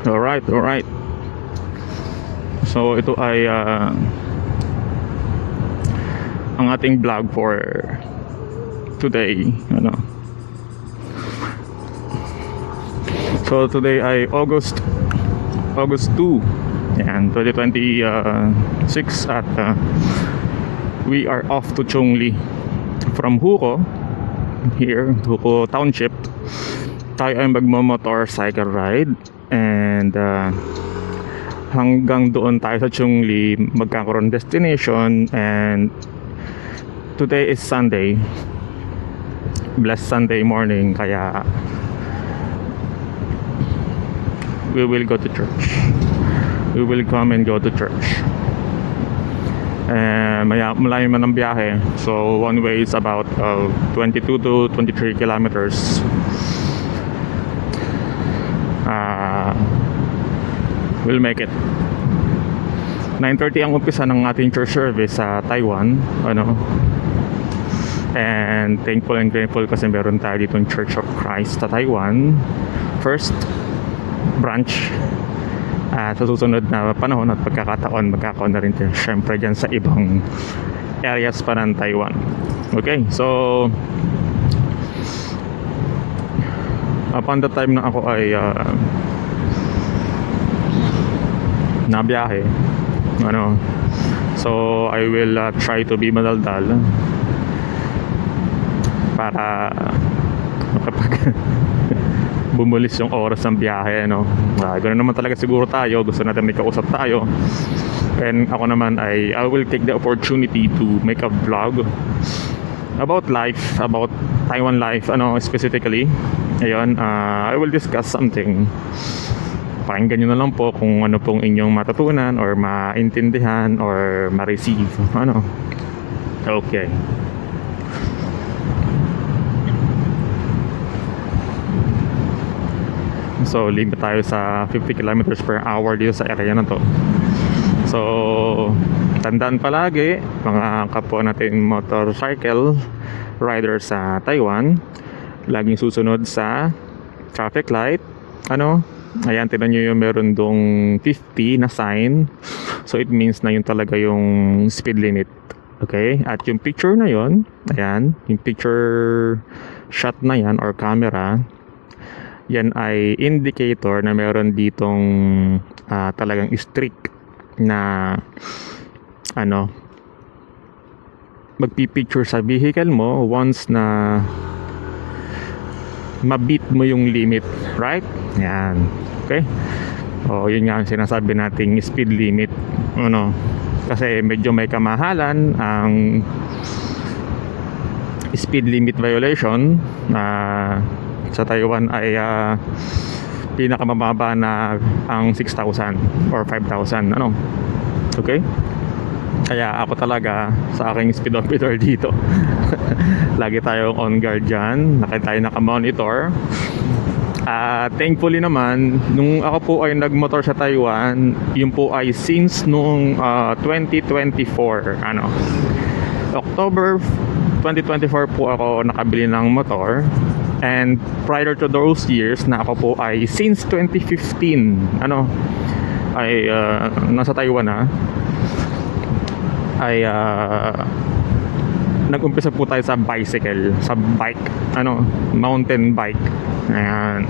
Alright, alright. So ito ay ang ating vlog for today. So today ay August 2. Yan, 2026 at we are off to Chongli from Huko. Here, Huko Township. Tayo ay magmo-motorcycle ride and hanggang doon tayo sa Chongli magkakaroon destination. And today is Sunday, blessed Sunday morning, kaya we will go to church. We will come and go to church. Malayo man ang biyahe. So one way is about 22 to 23 kilometers. We'll make it. 9:30 ang umpisa ng ating church service sa Taiwan. And thankful and grateful kasi meron tayo ditong Church of Christ sa Taiwan, first branch. Sa susunod na panahon at pagkakataon, magkakaroon na rin syempre dyan sa ibang areas pa ng Taiwan. Okay, so upon the time na ako ay nabiyahe, so I will try to be madaldal para makapag bumulis yung oras ng biyahe, ganoon naman talaga siguro tayo. Gusto natin may kausap tayo. And ako naman I will take the opportunity to make a vlog about life, about Taiwan life, specifically. Ayun, I will discuss something. Pakinggan nyo na lang po kung ano pong inyong matutunan or maintindihan or ma-receive. Okay. So limit tayo sa 50 kilometers per hour dito sa area na to. So tandaan palagi mga kapwa natin motorcycle riders sa Taiwan, laging susunod sa traffic light. Ayan, tinan nyo yung meron dong 50 na sign. So it means na yun talaga yung speed limit. Okay, at yung picture na yun, ayan, yung picture shot na yan or camera, yan ay indicator na meron ditong talagang strict na magpipicture sa vehicle mo once na mabit mo yung limit, right? Yan. Okay? Yun nga ang sinasabi nating speed limit. Kasi medyo may kamahalan ang speed limit violation sa Taiwan ay pinakamababa na ang 6,000 or 5,000. Okay? Kaya ako talaga sa aking speedometer dito lagi tayong on guard dyan. Tayo naka-monitor. Thankfully naman, nung ako po ay nagmotor sa Taiwan, yun po ay since nung 2024, October 2024 po ako nakabili ng motor. And prior to those years na ako po ay since 2015 ay nasa Taiwan na ay nag-umpisa po tayo sa bicycle, sa bike, mountain bike. Ayan.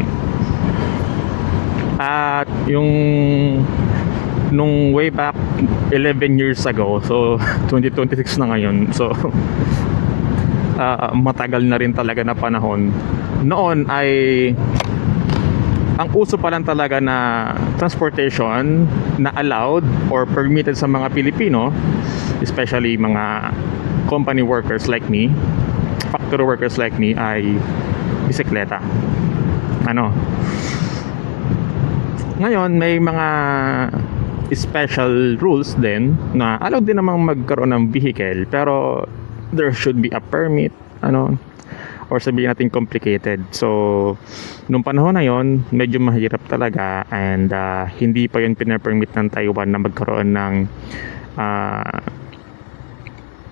At yung nung way back 11 years ago, so 2026 na ngayon, so matagal na rin talaga na panahon. Noon ay ang uso pa lang talaga na transportation na allowed or permitted sa mga Pilipino, especially mga company workers like me, factory workers like me, ay bisikleta. Ngayon may mga special rules din na allowed din namang magkaroon ng vehicle, pero there should be a permit, or sabihin natin complicated. So nung panahon na yon, medyo mahirap talaga, and hindi pa yun pinapermit ng Taiwan na magkaroon ng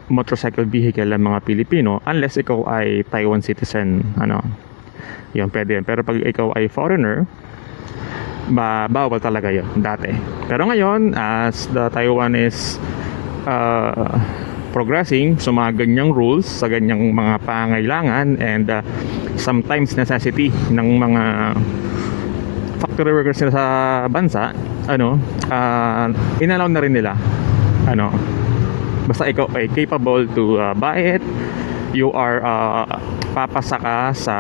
motorcycle vehicle ng mga Pilipino unless ikaw ay Taiwan citizen. Yun, pwede yun. Pero pag ikaw ay foreigner, bawal talaga yon dati. Pero ngayon, as the Taiwan is progressing sa mga ganyang rules, sa ganyang mga pangailangan, and sometimes necessity ng mga factory workers nila sa bansa, inallow na rin nila, basta ikaw ay capable to buy it, you are papasa ka sa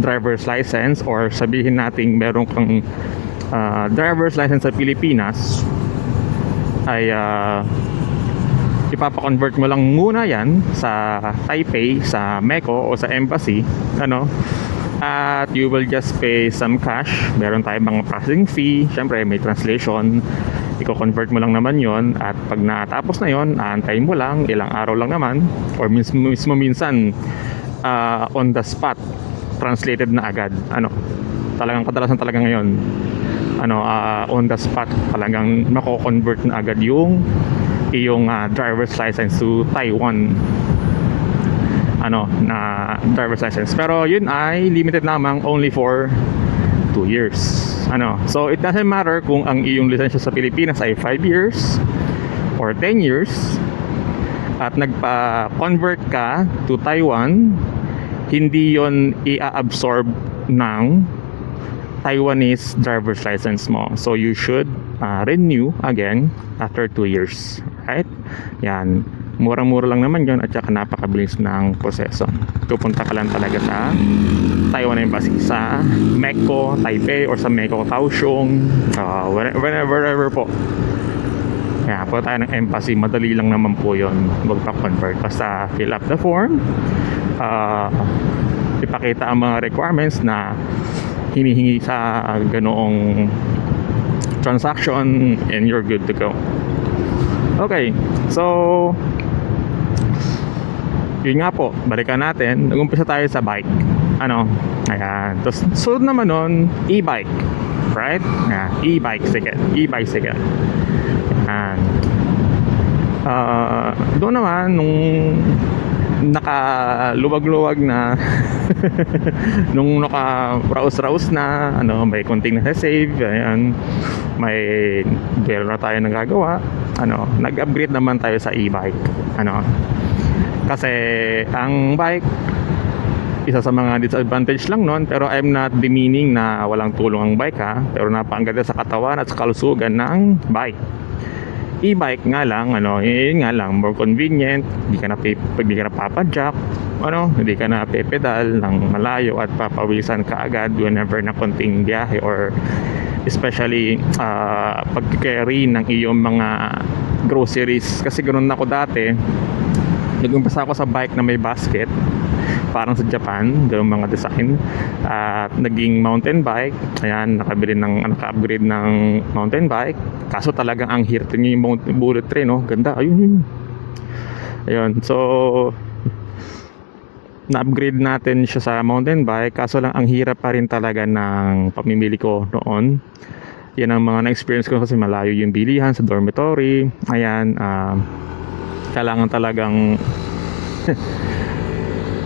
driver's license, or sabihin nating meron kang driver's license sa Pilipinas, ay ipapa-convert mo lang muna yan sa Taipei, sa MECO o sa embassy, at you will just pay some cash. Meron tayong mga processing fee, syempre may translation, i-convert mo lang naman yon, at pag natapos na yon, aantayin mo lang, ilang araw lang naman, or mismo minsan on the spot translated na agad. Talagang kadalasan talaga ngayon, on the spot talagang mako-convert na agad yung iyong driver's license to Taiwan, na driver's license. Pero yun ay limited lamang, only for 2 years. So it doesn't matter kung ang iyong lisensya sa Pilipinas ay 5 years or 10 years at nagpa-convert ka to Taiwan, hindi yon i-absorb ng Taiwanese driver's license mo. So you should renew again after 2 years. Right? Yan. Murang-mura lang naman yon, at saka napakabilis ng proseso. Pupunta ka lang talaga sa Taiwan Embassy, sa MECO, Taipei, or sa MECO, Kaohsiung, wherever po. Kaya po tayo ng embassy, madali lang naman po yon magpa-convert. Basta fill up the form, ipakita ang mga requirements na hinihingi sa ganoong transaction, and you're good to go. Okay, so yun nga po, balikan natin. Nag-umpisa tayo sa bike. Ayan. Tapos sunod naman nun, e-bike. Right? Ayan. E-bicycle. Ayan. Doon naman, nung nakaluwag-luwag na nung naka-raos-raos na, may konting na-save, ayan, may meron na tayo nagagawa, nag-upgrade naman tayo sa e-bike. Kasi ang bike, isa sa mga disadvantage lang nun, pero I'm not demeaning na walang tulong ang bike, pero napakaganda sa katawan at sa kalusugan ng bike. E-bike nga lang, yun nga lang, more convenient, hindi ka na papadyak, hindi ka na pedal ng malayo at papawisan ka agad whenever na konting biyahe, or especially pag-carry ng iyong mga groceries. Kasi ganoon ako dati, nag-umpisa ako sa bike na may basket, parang sa Japan, ganoong mga design, at naging mountain bike. Ayan, naka-upgrade ng mountain bike. Kaso talagang ang hirap niya yung bullet train, ganda, ayun. So na-upgrade natin siya sa mountain bike, kaso lang ang hirap pa rin talaga ng pamimili ko noon. Yan ang mga na-experience ko, kasi malayo yung bilihan sa dormitory. Ayan, kailangan talagang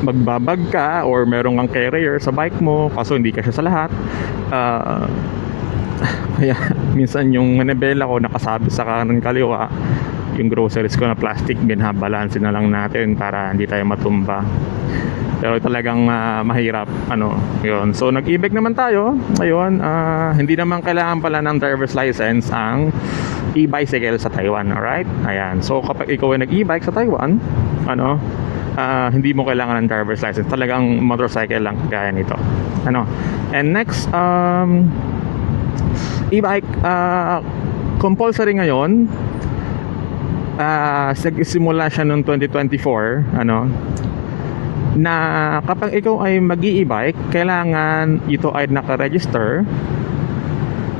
magbabag ka or meron kang carrier sa bike mo, kaso hindi ka siya sa lahat. Kaya minsan yung manibela ko nakasabi sa kanan kaliwa, yung groceries ko na plastic, binabalansin na lang natin para hindi tayo matumba. Pero talagang mahirap, yun. So nag-e-bike naman tayo ngayon. Hindi naman kailangan pala ng driver's license ang e-bicycle sa Taiwan, alright? Ayan, so kapag ikaw ay nag-e-bike sa Taiwan, hindi mo kailangan ng driver's license. Talagang motorcycle lang gaya nito. And next, e-bike, compulsory ngayon. Simula siya noong 2024, na kapag ikaw ay mag-e-bike, kailangan ito ay naka-register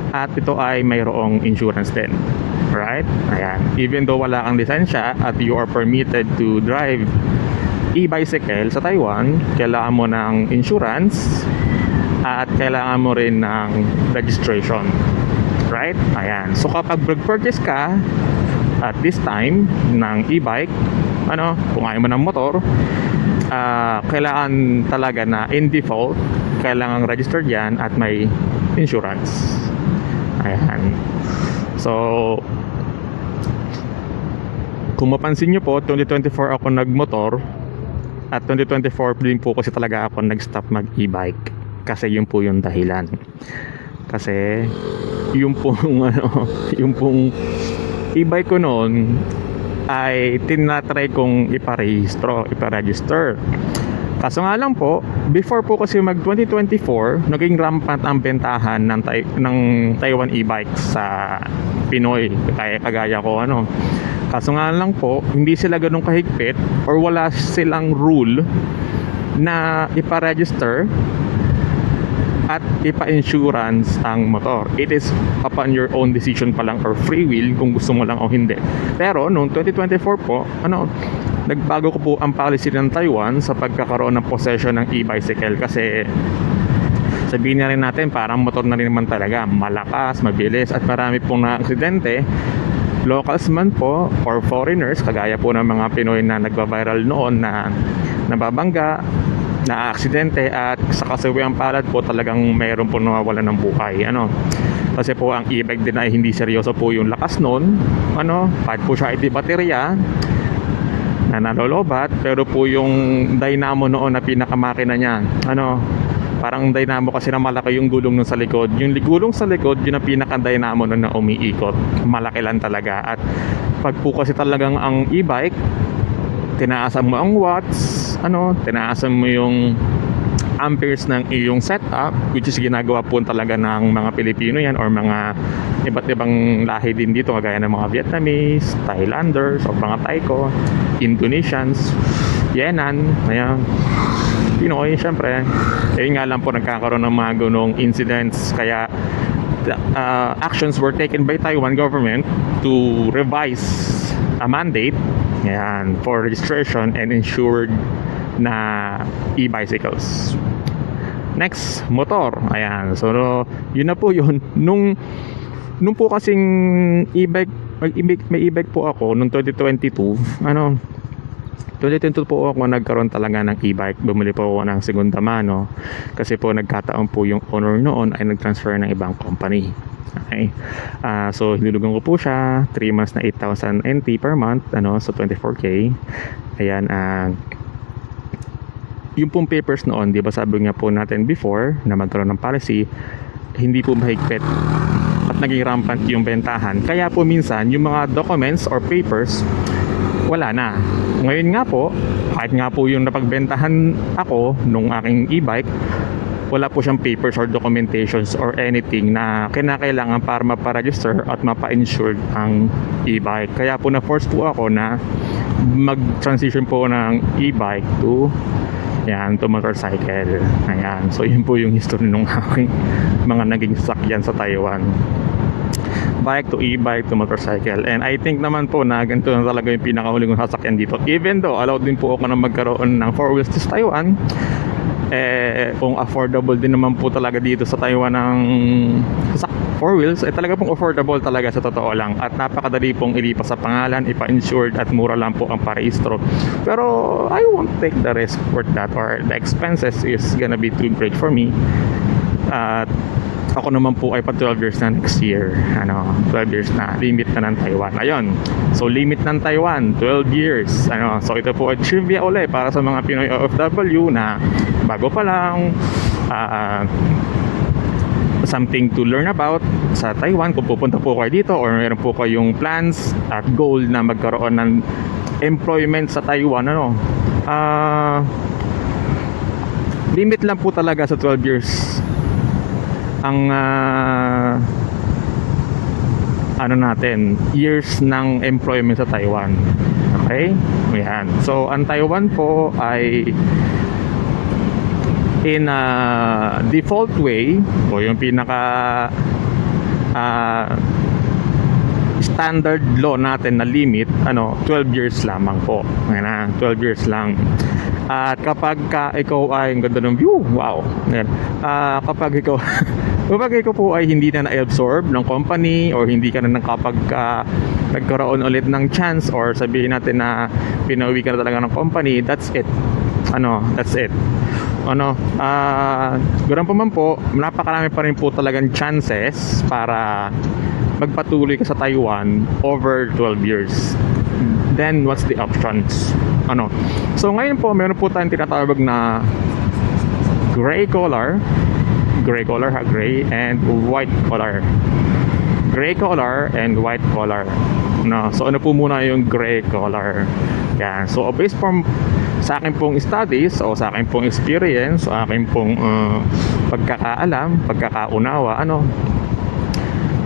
at ito ay mayroong insurance din. Right? Ayan. Even though wala kang lisensya at you are permitted to drive e-bicycle sa Taiwan, kailangan mo ng insurance at kailangan mo rin ng registration. Right? Ayan. So kapag mag-purchase ka at this time ng e-bike, kung ayaw mo ng motor, kailangan talaga na in default, kailangan registered yan at may insurance. Ayan. So, kung mapansin nyo po, 2024 ako nagmotor at 2024 din po kasi talaga ako nag-stop mag e-bike. Kasi yun po yung dahilan. Kasi yung pong yung pong e-bike ko noon ay tinatry kong iparegister. Kaso nga lang po, before po kasi mag 2024, naging rampant ang bentahan ng Taiwan e-bike sa Pinoy, kagaya ko Kaso nga lang po, hindi sila ganun kahigpit or wala silang rule na ipa-register at ipa-insurance ang motor. It is upon your own decision pa lang or free will kung gusto mo lang o hindi. Pero noong 2024 po, nagbago ko po ang policy ng Taiwan sa pagkakaroon ng possession ng e-bicycle kasi sabihin na rin natin parang motor na rin naman talaga, malakas, mabilis at marami pong na-aksidente, locals man po or foreigners kagaya po ng mga Pinoy na nagba-viral noon na nababangga, na aksidente at sa kasawiang palad po talagang mayroon po nawawalan ng buhay kasi po ang e-bike din ay hindi seryoso po yung lakas noon kahit po siya ay baterya na nalolobat pero po yung dynamo noon na pinakamakina niya parang dynamo kasi na malaki yung gulong nun sa likod. Yung gulong sa likod, yun ang pinaka-dynamo nun na umiikot. Malaki lang talaga. At pag po kasi talagang ang e-bike, tinaasan mo ang watts, tinaasan mo yung amperes ng iyong setup, which is ginagawa po talaga ng mga Pilipino yan or mga iba't ibang lahi din dito kagaya ng mga Vietnamese, Thailanders, o mga Taiko, Indonesians, Yenan, ayan. Pinoy, syempre nga lang po nagkakaroon ng mga ganong incidents kaya actions were taken by Taiwan government to revise a mandate for registration and insured na e-bicycles. Next, motor. Ayan, so yun na po yun. Nung po kasing may e-bike po ako noong 2022 2022 po ako nagkaroon talaga ng e-bike. Bumili po ako ng segunda mano kasi po nagkataon po yung owner noon ay nag-transfer ng ibang company. Okay. So hinulugan ko po siya 3 months na 8,000 NT per month so 24k. Ayan, yung pong papers noon, di ba sabi nga po natin before na magkaroon ng policy, hindi po mahigpit at naging rampant yung bentahan. Kaya po minsan yung mga documents or papers wala na. Ngayon nga po, kahit nga po yung napagbentahan ako nung aking e-bike, wala po siyang papers or documentations or anything na kinakailangan para mapa-register at mapa-insured ang e-bike. Kaya po na-force po ako na mag-transition po ng e-bike to motorcycle. Ayan. So yun po yung history nung aking mga naging sakyan sa Taiwan. Bike to e-bike to motorcycle. And I think naman po na ganito na talaga yung pinakahuling kong sasakyan dito. Even though allowed din po ako na magkaroon ng 4 wheels to Taiwan, kung affordable din naman po talaga dito sa Taiwan ng 4 wheels, talaga pong affordable talaga sa totoo lang. At napakadali pong ilipas sa pangalan, ipa-insured at mura lang po ang parehistro. Pero I won't take the risk for that or the expenses is gonna be too great for me. At ako naman po ay pa 12 years na next year. 12 years na. Limit na ng Taiwan. Ayun. So, limit ng Taiwan. 12 years. So, ito po ay trivia ulit para sa mga Pinoy OFW na bago pa lang. Something to learn about sa Taiwan kung pupunta po kayo dito or meron po kayong plans at goal na magkaroon ng employment sa Taiwan. Limit lang po talaga sa 12 years ang natin years ng employment sa Taiwan. Okay? Ayan. So ang Taiwan po ay in a default way o yung pinaka standard law natin na limit 12 years lamang po. Ayan, 12 years lang. At kapag ikaw ay, ang ganda ng view, wow. Ayan. Kapag ikaw po ay hindi na na-absorb ng company or hindi ka na nagkaroon ulit ng chance or sabihin natin na pinawi ka na talaga ng company, that's it. That's it. Ganun pa man po, napakarami pa rin po talagang chances para magpatuloy ka sa Taiwan over 12 years. Then what's the options? So ngayon po meron po tayong tinatawag na gray collar and white collar. Gray collar and white collar. So ano po muna yung gray collar? Yan. So based from sa akin pong studies o sa akin pong experience, sa akin pong pagkakaalam, pagkakaunawa,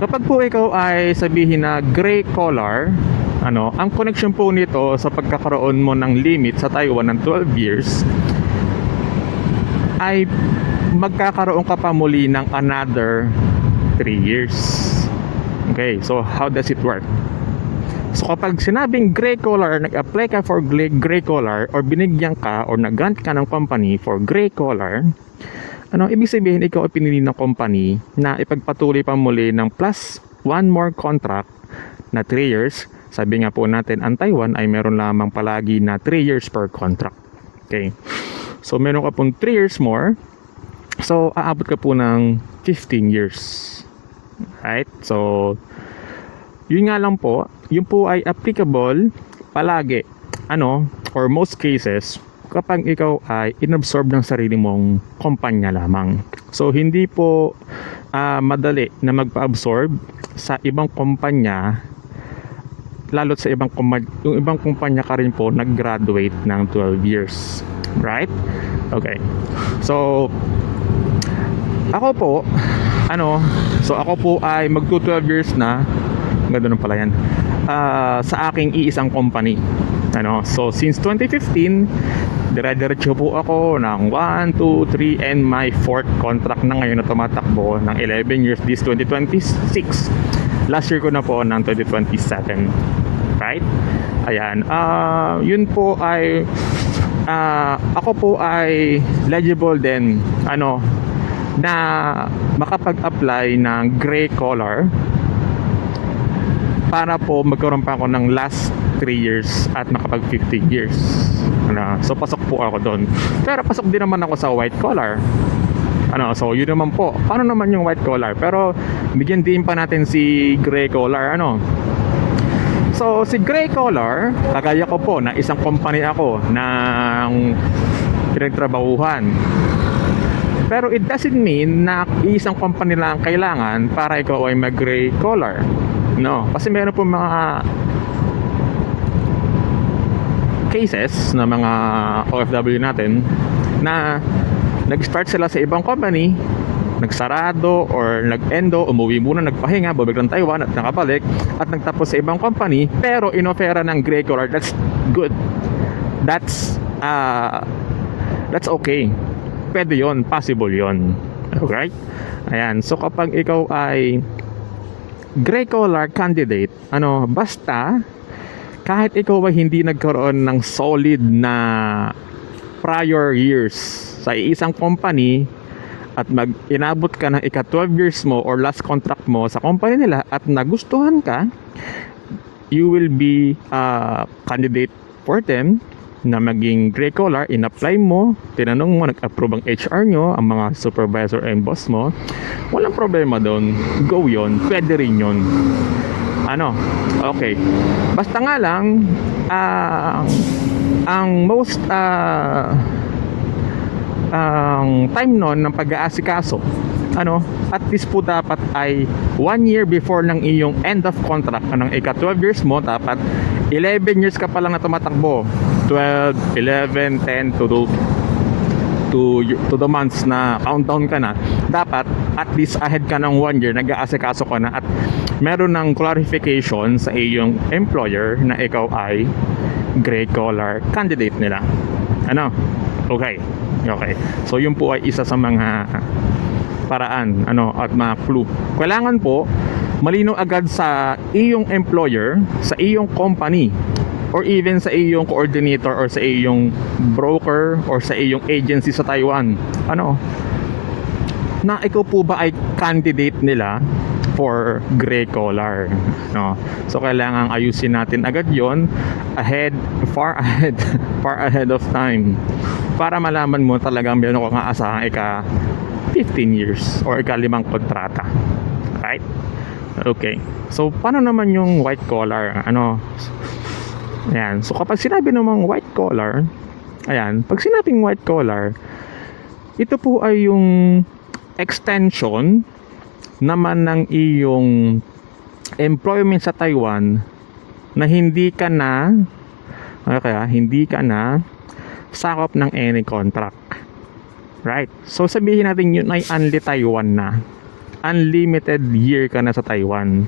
kapag po ikaw ay sabihin na gray collar, ang connection po nito sa pagkakaroon mo ng limit sa Taiwan ng 12 years ay magkakaroon ka pa muli ng another 3 years. Okay, so how does it work? So kapag sinabing gray collar, nag-apply ka for gray collar or binigyan ka or nag-grant ka ng company for gray collar, ibig sabihin ikaw ay pinili ng company na ipagpatuloy pa muli ng plus one more contract na 3 years. Sabi nga po natin, ang Taiwan ay meron lamang palagi na 3 years per contract. Okay, so meron ka pong 3 years more, so aabot ka po ng 15 years. Right? So yun nga lang po, yun po ay applicable palagi, or most cases, kapag ikaw ay inabsorb ng sarili mong kumpanya lamang. So hindi po madali na magpa-absorb sa ibang kumpanya, lalo't sa ibang yung ibang kumpanya ka rin po nag-graduate ng 12 years. Right? Okay. So ako po, ako po ay magto 12 years na. Ganda pala yan. Sa aking iisang company. So since 2015, dire-diretso po ako ng 1, 2, 3 and my 4th contract na ngayon na tumatakbo ng 11 years this 2026. Last year ko na po ng 2027. Right? Ayan. Yun po ay ako po ay eligible din na makapag-apply ng gray collar para po magkaroon pa ako ng last 3 years at makapag 15 years. So pasok po ako doon. Pero pasok din naman ako sa white collar. So yun naman po. Paano naman yung white collar? Pero bigyan din pa natin si gray collar. So si gray collar, kagaya ko po na isang company ako ng pinagtrabahuhan. Pero it doesn't mean na isang company lang kailangan para ikaw ay mag-gray collar. Kasi meron po mga cases na mga OFW natin na nag-start sila sa ibang company, nagsarado or nag-endo, umuwi muna, nagpahinga, bumalik ng Taiwan at nakabalik at nagtapos sa ibang company pero inofera ng gray collar. That's good. That's okay. Pwede yon, possible yon. Alright? Ayan, so kapag ikaw ay gray collar candidate, basta kahit ikaw ay hindi nagkaroon ng solid na prior years sa isang company at inabot ka ng ika 12 years mo or last contract mo sa company nila at nagustuhan ka, you will be a candidate for them na maging gray collar. In-apply mo, tinanong mo, nag-approve ang HR nyo, ang mga supervisor and boss mo, walang problema doon. Go yon, pwede rin yun. Okay, basta nga lang ang most ang time nun ng pag-aasikaso, at least po dapat ay 1 year before ng iyong end of contract, ng ika 12 years mo, dapat 11 years ka pa lang na tumatakbo, 12, 11, 10 to the months na countdown ka na, dapat at least ahead ka ng 1 year, nag-aasikaso ka na at meron ng clarification sa iyong employer na ikaw ay gray collar candidate nila. Okay. So yun po ay isa sa mga paraan at mga clue. Kailangan po malinaw agad sa iyong employer, sa iyong company, or even sa iyong coordinator or sa iyong broker or sa iyong agency sa Taiwan, na ikaw po ba ay candidate nila for gray collar, no? So kailangan ayusin natin agad yon, far ahead far ahead of time, para malaman mo talagang meron kang aasahang 15 years or 5 kontrata, right? Okay, so paano naman yung white collar, ayan. So kapag sinabi namang white collar, ayan, pag sinabing white collar, ito po ay yung extension naman ng iyong employment sa Taiwan, na hindi ka na sakop ng any contract, right? So sabihin natin yun ay only Taiwan na, unlimited year ka na sa Taiwan.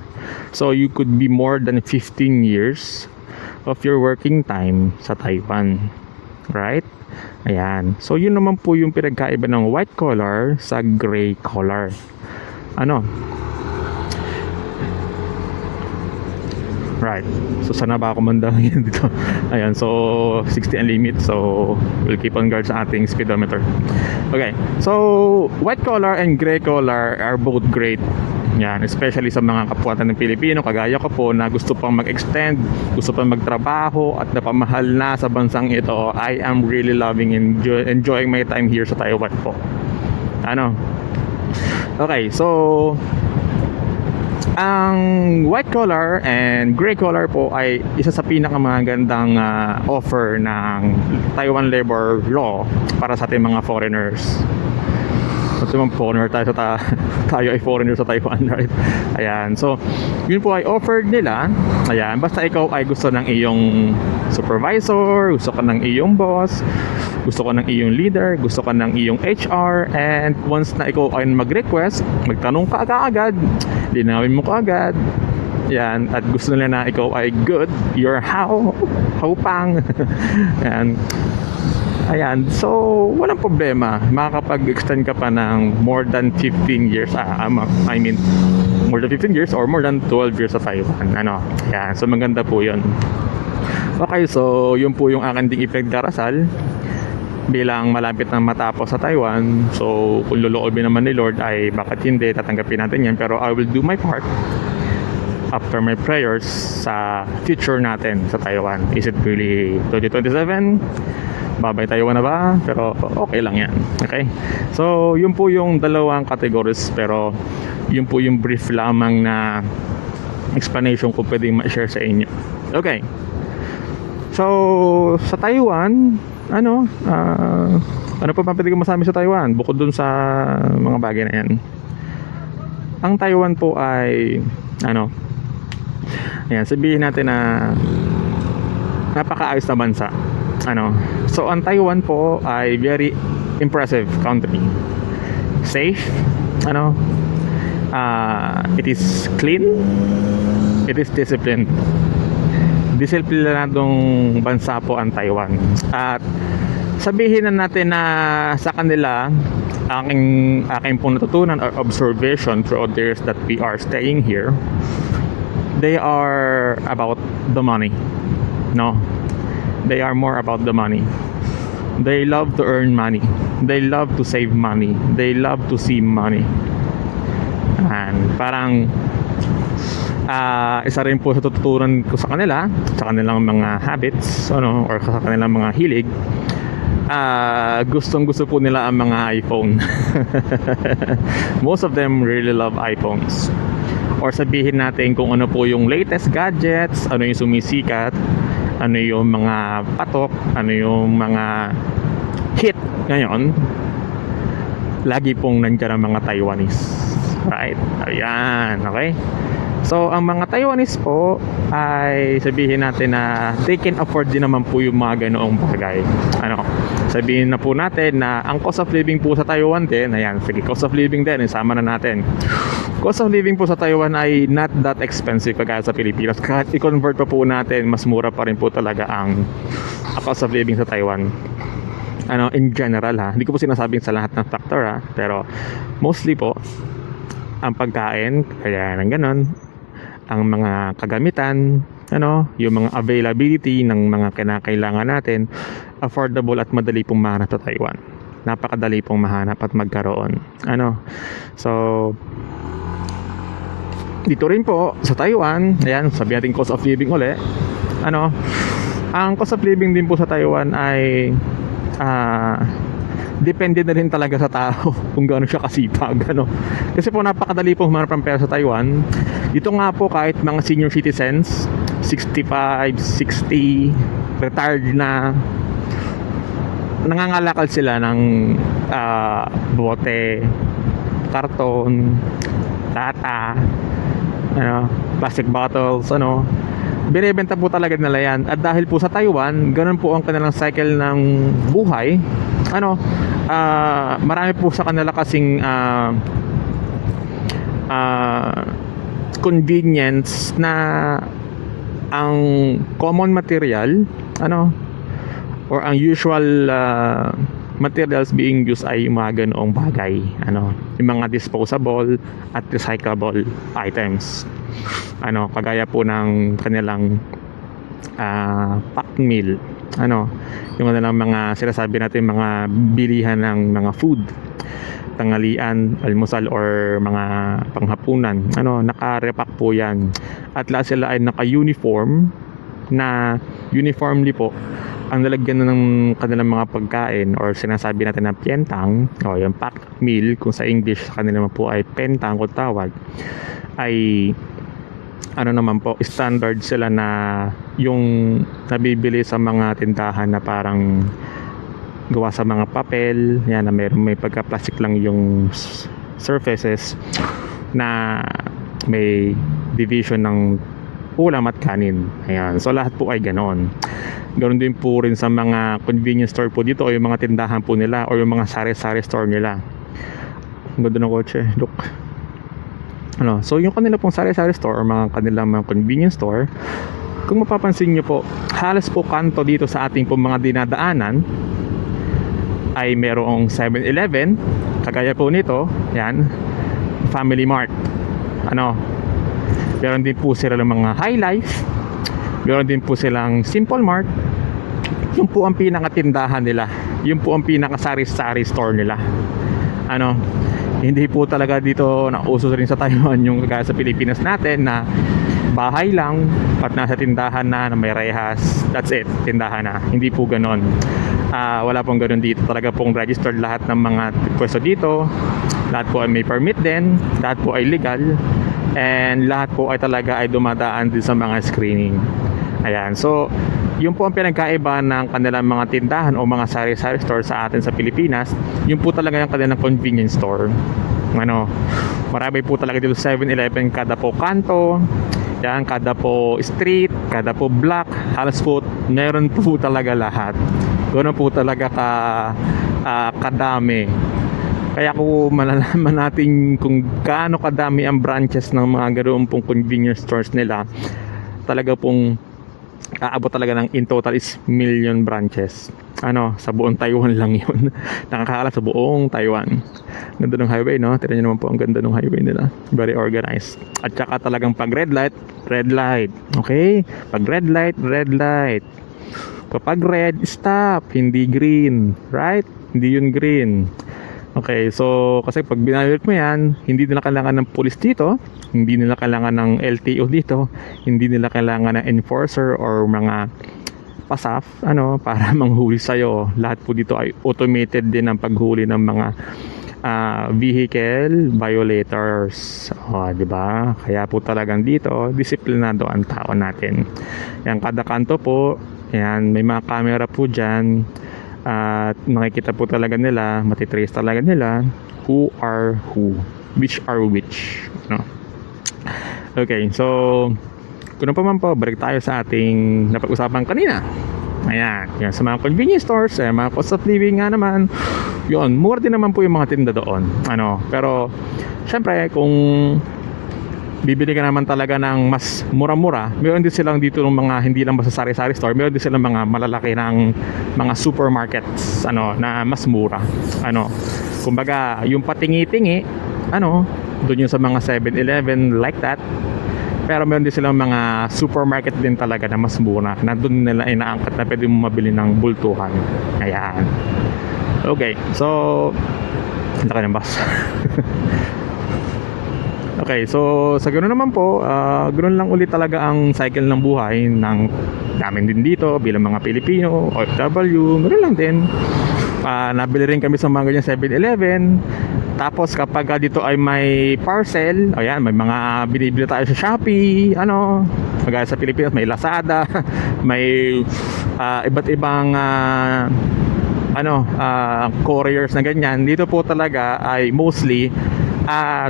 So you could be more than 15 years of your working time sa Taiwan, right? Ayan. So yun naman po yung pinagkaiba ng white collar sa gray collar. Right. So sana ba ako mandang yan dito? Ayan. So 60 ang limit. So we'll keep on guard sa ating speedometer. Okay. So white collar and gray collar are both great. Yan, especially sa mga kapwa ng Pilipino kagaya ko po, na gusto pang mag-extend, gusto pang magtrabaho at napamahal na sa bansang ito. I am really loving and enjoying my time here sa Taiwan po. Okay, so ang white collar and gray collar po ay isa sa pinakamagandang offer ng Taiwan labor law para sa ating mga foreigners. Kasi mga foreigner tayo ay foreigner sa Taiwan, right? Ayan, so yun po ay offered nila. Ayan, basta ikaw ay gusto ng iyong supervisor, gusto ka ng iyong boss, gusto ka ng iyong leader, gusto ka ng iyong HR, and once na ikaw ay mag-request, magtanong ka agad, linawin mo ka agad. Yan, at gusto nila na ikaw ay good, you're how pang. Ayan, so walang problema, makakapag-extend ka pa ng more than 15 years, more than 15 years or more than 12 years sa Taiwan. Ayan, so maganda po yun. Okay, so yun po yung aking ding ipinagdarasal bilang malapit na matapos sa Taiwan. So kung loloobin naman ni Lord ay bakit hindi, tatanggapin natin yan. Pero I will do my part after my prayers sa future natin sa Taiwan. Is it really 2027? Babay Taiwan na ba? Pero okay lang yan. Okay? So yun po yung dalawang categories, pero yun po yung brief lamang na explanation ko pwedeng ma-share sa inyo. Okay. So sa Taiwan, ano pa pwede ko masabi sa Taiwan bukod dun sa mga bagay na yan? Ang Taiwan po ay ayan, sabihin natin na napakaayos na bansa. So ang Taiwan po ay very impressive country. Safe, it is clean, it is disciplined. Disiplinadong bansa po ang Taiwan. At sabihin na natin na sa kanila, aking pong natutunan or observation throughout the years that we are staying here, they are about the money. They are more about the money. They love to earn money. They love to save money. They love to see money. And parang isa rin po sa tututunan ko sa kanila, sa kanilang mga habits, or sa kanilang mga hilig. Gustong gusto po nila ang mga iPhone. Most of them really love iPhones. Or sabihin natin kung ano po yung latest gadgets, ano yung sumisikat, ano yung mga patok, ano yung mga hit ngayon, lagi pong nandiyan ang mga Taiwanese, right? Ayan, okay? So ang mga Taiwanese po ay sabihin natin na they can afford din naman po yung mga ganoong bagay. Sabihin na po natin na ang cost of living po sa Taiwan din, ayan, sige, cost of living din, isama na natin. Cost of living po sa Taiwan ay not that expensive kagaya sa Pilipinas. Kahit i-convert pa po natin, mas mura pa rin po talaga ang cost of living sa Taiwan. In general hindi ko po sinasabing sa lahat ng factor pero mostly po ang pagkain, kaya ng ganon, ang mga kagamitan, yung mga availability ng mga kinakailangan natin, affordable at madali pong mahanap sa Taiwan. Napakadali pong mahanap at magkaroon. So dito rin po sa Taiwan, ayan, sabi natin cost of living uli. Ano, ang cost of living din po sa Taiwan ay depende na rin talaga sa tao kung gaano siya kasipag, ano. Kasi po napakadali po humanap ng pera sa Taiwan. Dito nga po kahit mga senior citizens, 65, 60, retired na, nangangalakal sila ng bote, karton, lata, ano, plastic bottles, ano, binebenta po talaga nila yan. At dahil po sa Taiwan, ganun po ang kanilang cycle ng buhay, ano, marami po sa kanila kasing convenience na ang common material, ano, or ang usual materials being used ay yung mga ganoong bagay, ano, yung mga disposable at recyclable items, ano, kagaya po ng kanilang packed meal, ano, yung kanilang mga sinasabi natin mga bilihan ng mga food, tanghalian, almusal or mga panghapunan, ano, naka-repack po yan. At lahat sila ay naka-uniform na uniformly po ang lalagyan ng kanilang mga pagkain or sinasabi natin na pientang o yung packed meal, kung sa English sa kanila po ay pentang kung tawag, ay ano naman po, standard sila na yung nabibili sa mga tindahan na parang gawa sa mga papel, yan, na may pagka-plastic lang yung surfaces, na may division ng ulam at kanin. Ayan. So lahat po ay ganon. Ganon din po rin sa mga convenience store po dito o yung mga tindahan po nila o yung mga sari-sari store nila. Ang ganda ng kotse. Look. Ano, so yung kanila pong sari-sari store o mga kanilang mga convenience store, kung mapapansin nyo po, halos po kanto dito sa ating pong mga dinadaanan ay merong 7-Eleven, kagaya po nito, yan, Family Mart. Ano, meron din po sila ng mga High Life, meron din po silang Simple Mart. Yung po ang pinakatindahan nila, yung po ang pinaka-sari-sari store nila. Ano, hindi po talaga dito na uso rin sa Taiwan yung kagaya sa Pilipinas natin na bahay lang at nasa tindahan na may rehas, that's it, tindahan na. Hindi po ganon. Wala pong ganon dito. Talaga pong registered lahat ng mga pwesto dito. Lahat po ay may permit din, lahat po ay legal, and lahat po ay talaga ay dumadaan din sa mga screening. Ayan, so yun po ang pinagkaiba ng kanilang mga tindahan o mga sari-sari store sa atin sa Pilipinas. Yun po talaga yung kanilang convenience store. Ano, marami po talaga dito 7-Eleven kada po kanto, yan, kada po street, kada po block, halos po meron po talaga lahat. Ganoon po talaga kadami. Kaya kung malalaman natin kung gaano kadami ang branches ng mga ganoon pong convenience stores nila, talaga pong aabot talaga ng in total is million branches. Ano, sa buong Taiwan lang yun. Nakakala sa buong Taiwan. Ganda ng highway, no? Tignan nyo naman po ang ganda ng highway nila. Very organized. At saka talagang pag red light, red light. Okay? Pag red light, red light. Kapag red, stop. Hindi green. Right? Hindi yun green. Okay, so kasi pag binayot mo yan, hindi nila kailangan ng police dito, hindi nila kailangan ng LTO dito, hindi nila kailangan ng enforcer or mga pasaf, ano, para manghuli sa'yo. Lahat po dito ay automated din ang paghuli ng mga vehicle violators. Di ba? Kaya po talagang dito, disiplinado ang tao natin. Yan, kada kanto po, yan, may mga camera po dyan. At makikita po talaga nila, matitrace talaga nila who are who, which are which, no? Okay, so kung pa man po, balik tayo sa ating napag-usapan kanina. Ayan, yan, sa mga convenience stores, mga cost of living nga naman, yun, mura din naman po yung mga tinda doon, ano. Pero syempre kung bibili ka naman talaga ng mas mura-mura, meron din silang dito ng mga hindi lang basta sari-sari store, meron din silang mga malalaki ng mga supermarkets, ano, na mas mura, ano. Kumbaga yung patingi-tingi, ano, doon yung sa mga 7-Eleven like that. Pero meron din silang mga supermarket din talaga na mas mura, na doon nila inaangkat na pwede mo mabili ng bultuhan. Ayan. Okay, so laki ng bus. Okay, so sa ganoon naman po, ganoon lang ulit talaga ang cycle ng buhay ng namin din dito bilang mga Pilipino, OFW, ganoon lang din. Nabili rin kami sa mga ganyan 7-Eleven. Tapos kapag dito ay may parcel, ayan, may mga binibili tayo sa Shopee, ano, kagaya sa Pilipinas may Lazada, may iba't ibang couriers na ganyan. Dito po talaga ay mostly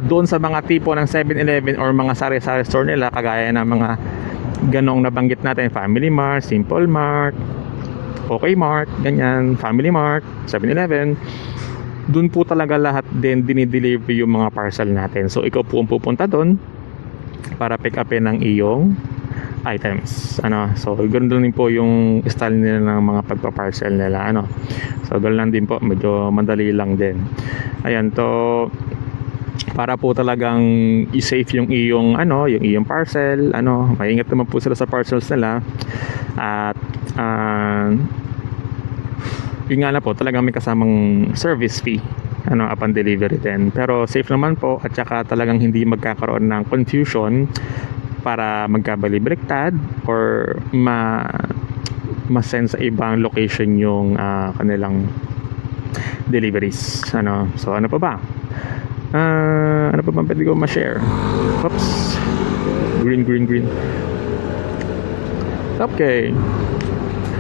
doon sa mga tipo ng 7-Eleven or mga sari-sari store nila, kagaya ng mga ganong nabanggit natin, Family Mart, Simple Mart, Okay Mart, ganyan, Family Mart, 7-Eleven. Doon po talaga lahat din dinideliver yung mga parcel natin. So ikaw po ang pupunta doon para pick upin ng iyong items. So ganoon din po yung style nila ng mga pagpa-parcel nila. So ganoon lang din po, medyo madali lang din. Ayan, to para po talagang i-safe yung iyong yung iyong parcel, maingat naman po sila sa parcels nila. At yun nga na po, talagang may kasamang service fee upon delivery din. Pero safe naman po, at saka talagang hindi magkakaroon ng confusion para magkabalibriktad or ma-send sa ibang location yung kanilang deliveries. So ano pa ba? Ano pa ba pwede ko ma-share? Oops. Green. Okay.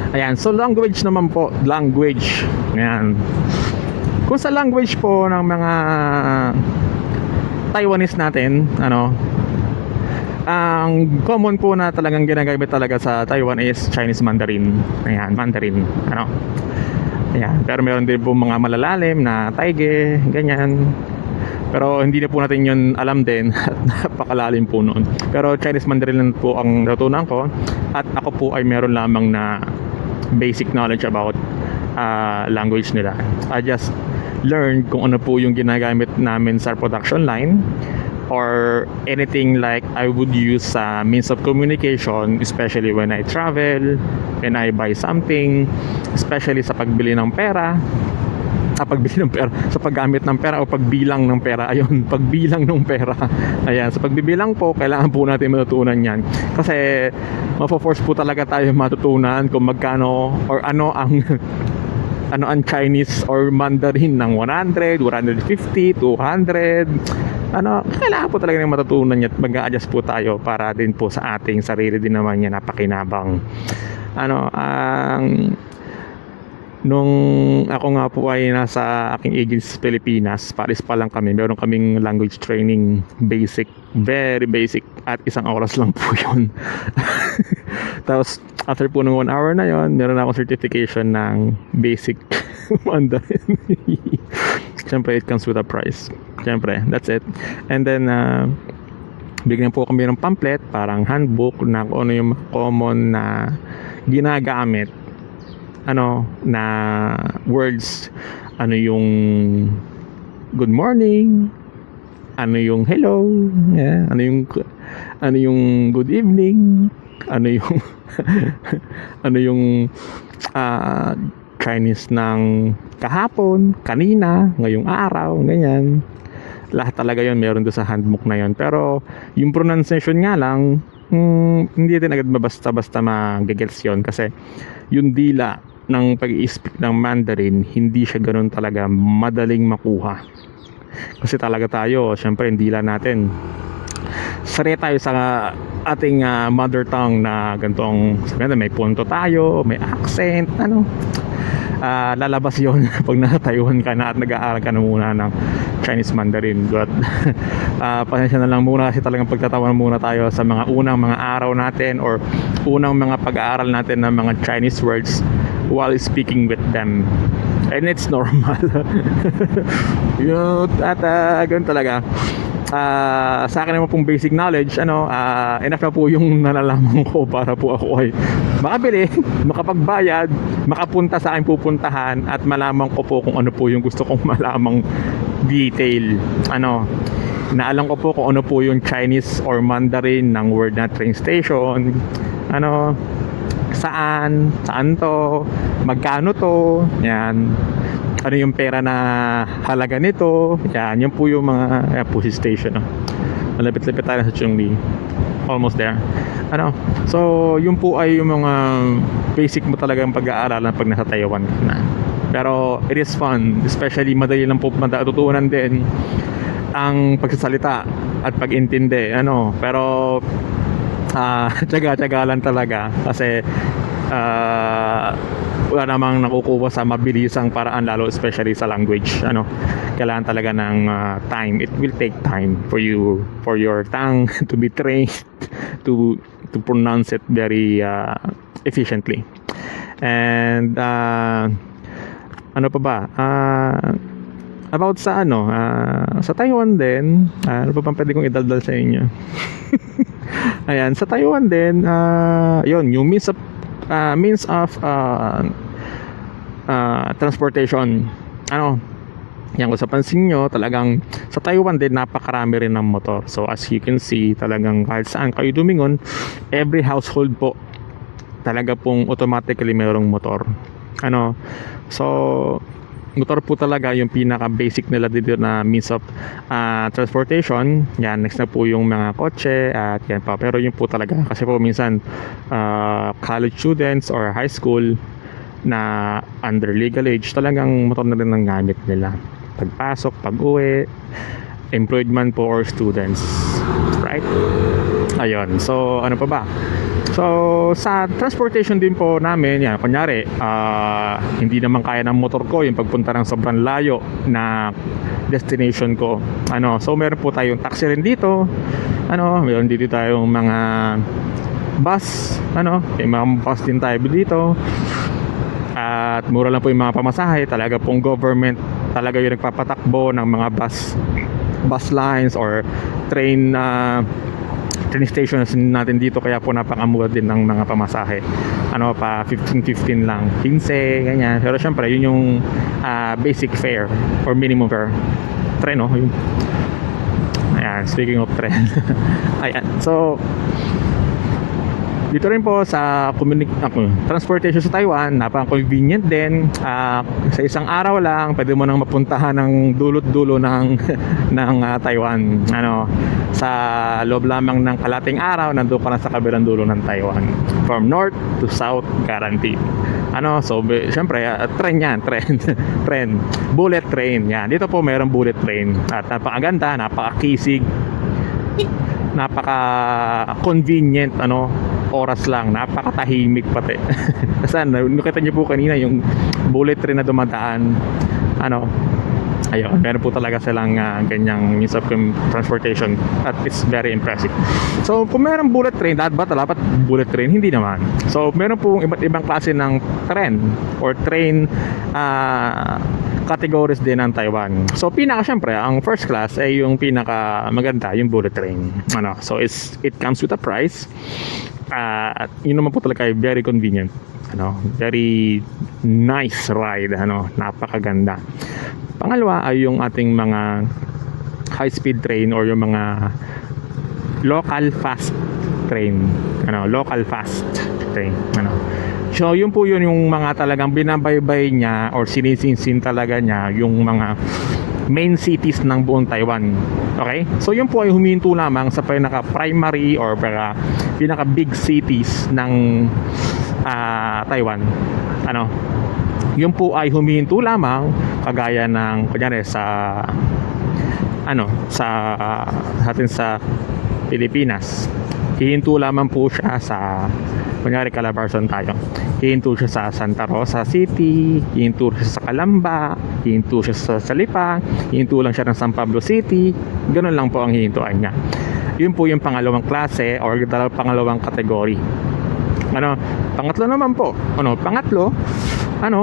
Ayan, so language naman po, language. Ayan. Kung sa language po ng mga Taiwanese natin, ang common po na talagang ginagamit talaga sa Taiwan is Chinese Mandarin. Ayan, Mandarin, Ayan, pero meron din po mga malalalim na Taige, ganyan. Pero hindi na po natin yun alam din at napakalalim po noon. Pero Chinese Mandarin lang po ang natutunan ko, at ako po ay meron lamang na basic knowledge about language nila. I just learned kung ano po yung ginagamit namin sa production line, or anything like I would use means of communication, especially when I travel, when I buy something, especially sa pagbili ng pera, sa paggamit ng pera o pagbilang ng pera. Ayun, pagbilang ng pera. Ayan, sa pagbibilang po, kailangan po natin matutunan yan. Kasi mapo-force po talaga tayo matutunan kung magkano or ano ang Chinese or Mandarin ng 100, 150, 200. Kailangan po talaga ng matutunan at mag-a-adjust po tayo para din po sa ating sarili din naman yan napakinabang. Nung ako nga po ay nasa aking agency sa Pilipinas, Paris pa lang kami, meron kaming language training, basic, very basic, at 1 oras lang po yun. Tapos after po ng 1 hour na yon, meron akong certification ng basic Mandarin. Siyempre it comes with a price. Siyempre, that's it. And then bigyan po kami ng pamphlet, parang handbook na kung ano yung common na ginagamit na words, yung good morning, yung hello, ano yung good evening, yung Chinese ng kahapon, kanina, ngayong araw, ganyan. Lahat talaga yon meron doon sa handbook na yon. Pero yung pronunciation nga lang, hindi din agad basta-basta magagets yon, kasi yung dila ng pag-i-speak ng Mandarin, hindi siya ganoon talaga madaling makuha. Kasi talaga tayo, syempre hindi lang natin sari tayo sa ating mother tongue na ganitong, sabihin, may punto tayo, may accent, lalabas yon pag nasa Taiwan ka na at nag-aaral ka na muna ng Chinese Mandarin. But pasensya na lang muna, kasi talagang pagtatawan muna tayo sa mga unang mga araw natin or unang mga pag-aaral natin ng mga Chinese words while speaking with them, and it's normal. At ganun talaga. Sa akin naman pong basic knowledge, enough na po yung nalalaman ko para po ako ay makabili, makapagbayad, makapunta sa aking pupuntahan, at malaman ko po kung ano po yung gusto kong malamang detail. Naalam ko po kung ano po yung Chinese or Mandarin ng word na train station, saan to, magkano to, yan, ano yung pera na halaga nito, yan, yun po yung mga push station. Malapit-lapit tayo sa Chungli. Almost there. Ano? So, yun po ay yung mga basic mo talagang pag-aaralan pag nasa Taiwan ka na. Pero it is fun, especially madali lang po matutunan din ang pagsasalita at pag-intindi. Ano? Pero tiyaga-tiyaga lang talaga kasi wala namang nakukuha sa mabilisang paraan, lalo especially sa language. Ano, kailangan talaga ng time. It will take time for you, for your tongue to be trained to pronounce it very efficiently. And ano pa ba, about sa sa Taiwan din, ano pa bang pwede kong idaldal sa inyo? Ayan, sa Taiwan din, yun, yung means of transportation. Ano, yan, kung sa pansin nyo, talagang sa Taiwan din napakarami rin ng motor. So as you can see, talagang kahit saan kayo dumingon, every household po talaga pong automatically mayroong motor. Ano, so motor po talaga yung pinaka basic nila dito na means of transportation. Yan, next na po yung mga kotse at yan pa. Pero yun po talaga, kasi po minsan college students or high school na under legal age, talagang motor na rin ang gamit nila pagpasok, pag-uwi, employed man po or students, right? Ayun, so ano pa ba? So sa transportation din po namin, yan, kunyari hindi naman kaya ng motor ko yung pagpunta ng sobrang layo na destination ko. Ano, so meron po tayong taxi rin dito. Ano, meron dito tayong mga bus, may mga bus din tayo dito. At mura lang po yung mga pamasahe. Talaga pong government talaga yung nagpapatakbo ng mga bus lines or train stations natin dito, kaya po napakamura din ng mga pamasahe. Ano pa, 15 lang, 15 ganyan. Pero syempre yun yung basic fare or minimum fare. Tren, no? Yun. Ayan, speaking of tren. Ayan, so dito rin po sa transportation sa Taiwan, napaka-convenient din. Sa isang araw lang pwede mo nang mapuntahan ng dulot-dulo ng Taiwan. Ano, sa loob lamang ng kalating araw nandoon ka na sa kabilang dulo ng Taiwan. From north to south, guaranteed. Ano, so syempre tren yan, tren, bullet train yan. Dito po mayroong bullet train at napakaganda, napakakisig, napaka-convenient, oras lang, napakatahimik pati. Saan, nakita niyo po kanina yung bullet train na dumadaan. Ayun, meron po talaga silang ganyang means of transportation at it's very impressive. So kung meron bullet train, lahat ba dapat bullet train? Hindi naman. So meron pong iba't ibang klase ng tren or train categories din ng Taiwan. So syempre, ang first class ay yung pinaka maganda, yung bullet train. So it comes with a price. At yun naman po talaga ay very convenient. Very nice ride, napakaganda. Pangalawa ay yung ating mga high speed train or yung mga local fast train. Local fast train. So yun po yung mga talagang binabaybay niya or sinisinsin talaga niya yung mga main cities ng buong Taiwan. Okay? So yun po ay huminto lamang sa pinaka-primary or pinaka-big cities ng Taiwan. Yun po ay huminto lamang kagaya ng kunyari sa atin sa Pilipinas. Hihinto lamang po siya sa kunyari Calabarzon tayo. Hihinto siya sa Santa Rosa City, hihinto siya sa Calamba, hihinto siya sa Salipa, hihinto lang siya ng San Pablo City. Ganun lang po ang hihintuan niya. Yun po yung pangalawang klase or pangalawang kategory. Pangatlo naman po. Pangatlo,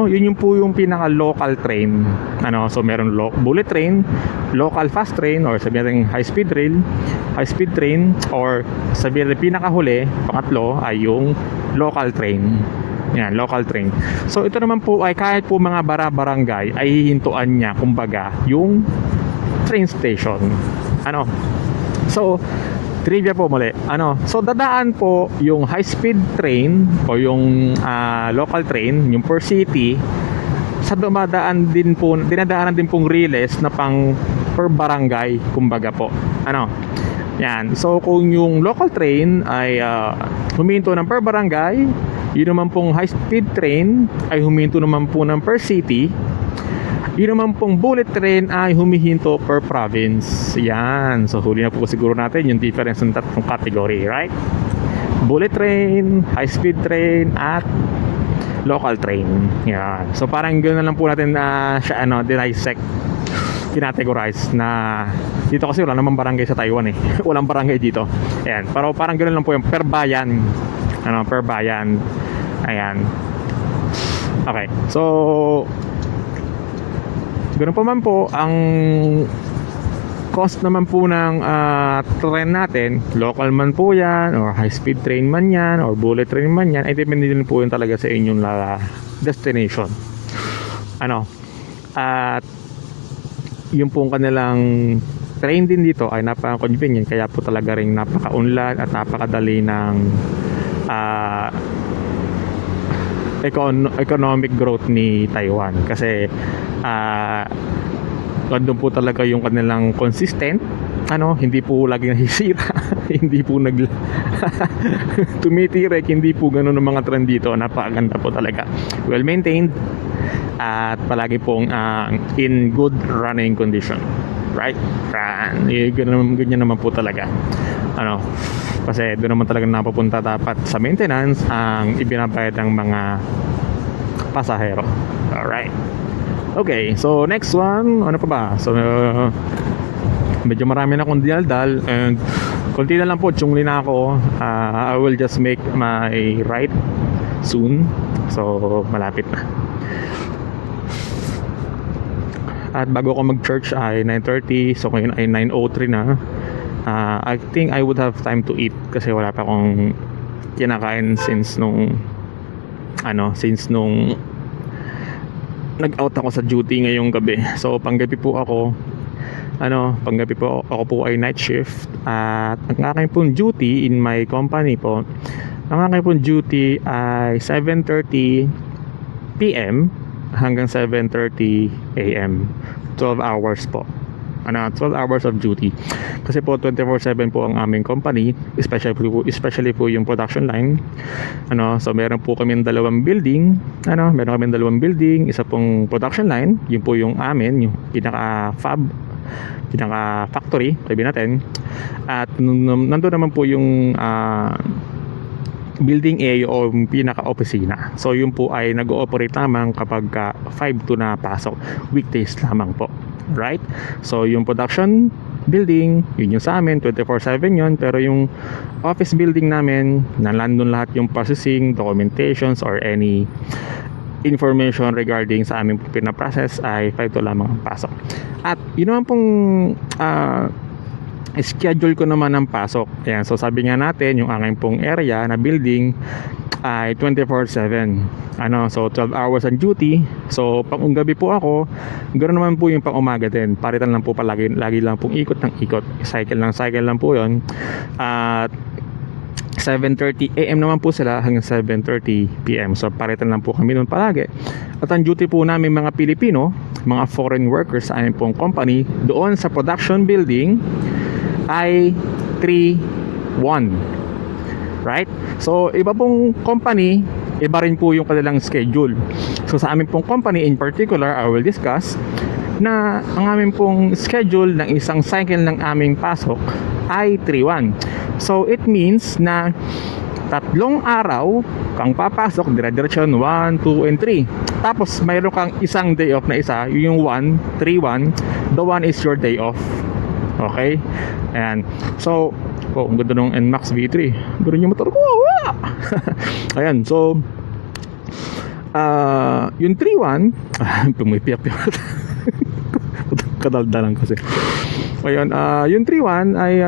yun yung po yung pinaka local train. So meron bullet train, local fast train or sabihin natin high speed train or sabihin natin pinakahuli, pangatlo ay yung local train. Yan, local train. So ito naman po ay kahit po mga barangay ay hihintuan niya kumbaga yung train station. So trivia po muli. So dadaan po yung high speed train o yung local train, yung per city, sa dinadaanan din pong riles na pang per barangay kumbaga po. Yan. So kung yung local train ay huminto ng per barangay, yun naman pong high speed train ay huminto naman po ng per city, yun naman pong bullet train ay humihinto per province. Yan. So huli na po siguro natin yung difference ng tatlong category, right? Bullet train, high speed train, at local train. Yan. So parang ganoon na lang po natin siya dissect, kinategorize na dito kasi wala namang barangay sa Taiwan eh. Walang barangay dito. Ayan. Pero parang ganoon lang po yung per bayan. Per bayan. Ayan. Okay. So ganoon pa man po ang cost naman po ng train natin, local man po yan or high speed train man yan or bullet train man yan, ay depende din po yun talaga sa inyong destination. At yung pong kanilang train din dito ay napaka-convenient, kaya po talaga rin napaka-unlad at napakadali ng economic growth ni Taiwan, kasi doon po talaga yung kanilang consistent, hindi po lagi nasisira hindi po tumitirek, hindi po ganun ang mga trend dito. Napakaganda po talaga, well maintained, at palagi pong in good running condition, right? Ganyan naman po talaga, kasi doon naman talaga napapunta dapat sa maintenance ang ibinabayad ng mga pasahero. Alright. Okay, so next one, ano pa ba? So medyo marami na akong daldal and konti na lang po, tsungli na ako. I will just make my right soon. So malapit na. At bago ako mag-church ay 9:30, so ngayon ay 9:03 na. I think I would have time to eat kasi wala pa akong kinakain since nung nag-out ako sa duty ngayong gabi. So panggabi po ako ako po ay night shift, at ang aking pong duty in my company po, ang aking pong duty ay 7:30 PM hanggang 7:30 AM, 12 hours po. 12 hours of duty. Kasi po 24/7 po ang aming company, especially po yung production line. So meron po kaming dalawang building, isa pong production line, yun po yung amin, yung pinaka factory, sabihin natin. At nandoon naman po yung building A o pinaka-opisina. So yun po ay nag-ooperate lamang kapag 5 to na pasok, weekdays lamang po, right? So yung production building, yun yung sa amin, 24/7 yun. Pero yung office building namin, nalandun lahat yung processing, documentations, or any information regarding sa aming pinaprocess ay 5 to lamang ang pasok. At yun naman pong schedule ko naman ng pasok. Ayan, so sabi nga natin, yung aking pong area na building ay 24/7. So 12 hours ang duty. So pang gabi po ako, ganoon naman po yung pang umaga din. Paritan lang po palagi, lagi lang pong ikot ng ikot. Cycle lang po 'yon. At 7:30 AM naman po sila hanggang 7:30 PM. So paritan lang po kami noon palagi. At ang duty po namin mga Pilipino, mga foreign workers sa aming pong company, doon sa production building ay 3-1. Right? So iba pong company, iba rin po yung kanilang schedule. So sa aming pong company in particular, I will discuss na ang aming pong schedule ng isang cycle ng aming pasok ay 3-1. So it means na 3 araw kang papasok, dire-diretso 1, 2, and 3. Tapos mayroon kang isang day off na isa, yung 1, 3-1. The 1 is your day off. Okay? Ayan. So, ang ganda ng NMAX V3. Ganda yung motor ko. Ayan. So, yung 3-1, pumipiyak yung kadaldalan kasi. Ayan. Yung 3-1 ay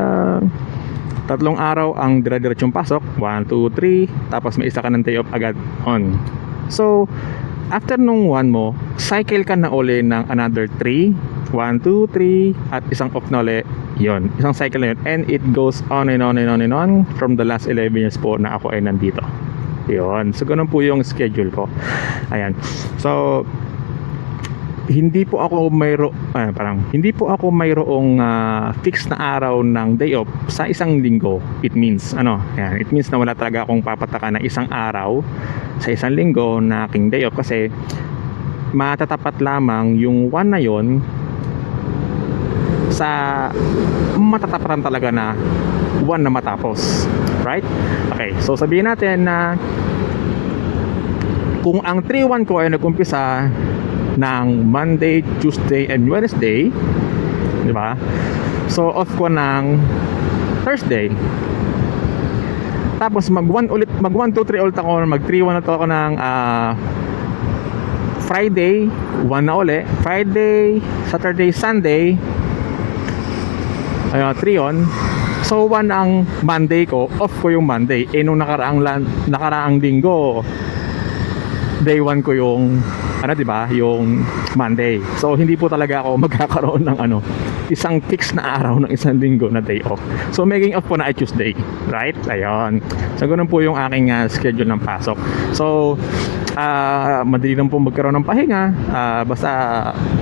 3 araw ang dire-diretsong pasok. 1, 2, 3. Tapos may isa ka ng day off agad on. So, after nung 1 mo, cycle ka na uli ng another 3. 1, 2, 3 at isang off na ulit. Yun, isang cycle na yun. And it goes on and on and on and on from the last 11 years po na ako ay nandito. Yun, so ganun po yung schedule ko. Ayan. So hindi po ako hindi po ako mayroong fixed na araw ng day off sa isang linggo. It means it means na wala talaga akong papataka na isang araw sa isang linggo na aking day off, kasi matatapat lamang yung one na yon sa matatapatan talaga na one na matapos, right? Okay, so sabihin natin na kung ang 3-1 ko ay nag-umpisa ng Monday, Tuesday, and Wednesday, di ba? So off ko ng Thursday. Tapos mag 1, 2, 3 ulit ako, mag 3-1 ulit ako ng Friday, 1 na uli. Friday, Saturday, Sunday, 3 on. So 1 ang Monday ko, off ko yung Monday. Nung nakaraang linggo, day 1 ko yung diba, yung Monday. So hindi po talaga ako magkakaroon ng isang fixed na araw ng isang linggo na day off. So making off po na ay Tuesday, right? Ayun. So ganun po yung aking schedule ng pasok. So madali lang po magkaroon ng pahinga. Basta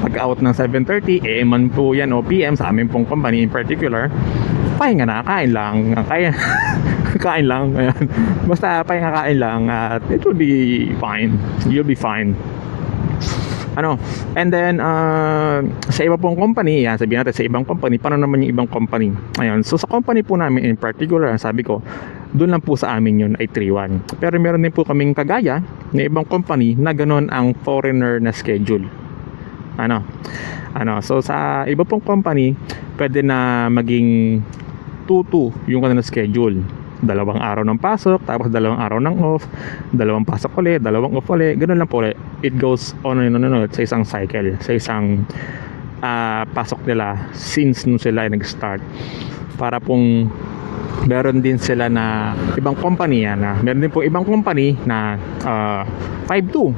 pag-out ng 7:30 AM man po yan o PM sa amin pong company in particular, pahinga na, kain lang. Kain lang. Ayan. Basta pahinga, kain lang, at it will be fine. You'll be fine. And then sa iba pong company, sabihin natin sa ibang company, paano naman yung ibang company? Ayun, so sa company po namin in particular, sabi ko, doon lang po sa amin yun ay 3-1. Pero meron din po kaming kagaya na ibang company na ganoon ang foreigner na schedule. So sa iba pong company, pwede na maging 2-2 yung kanilang schedule. 2 araw ng pasok, tapos 2 araw ng off, 2 pasok ulit, 2 off ulit, ganun lang po ulit. It goes on and on sa isang cycle, sa isang pasok nila since nung sila ay nag-start. Para pong meron din sila na ibang company meron din po ibang company na 5-2,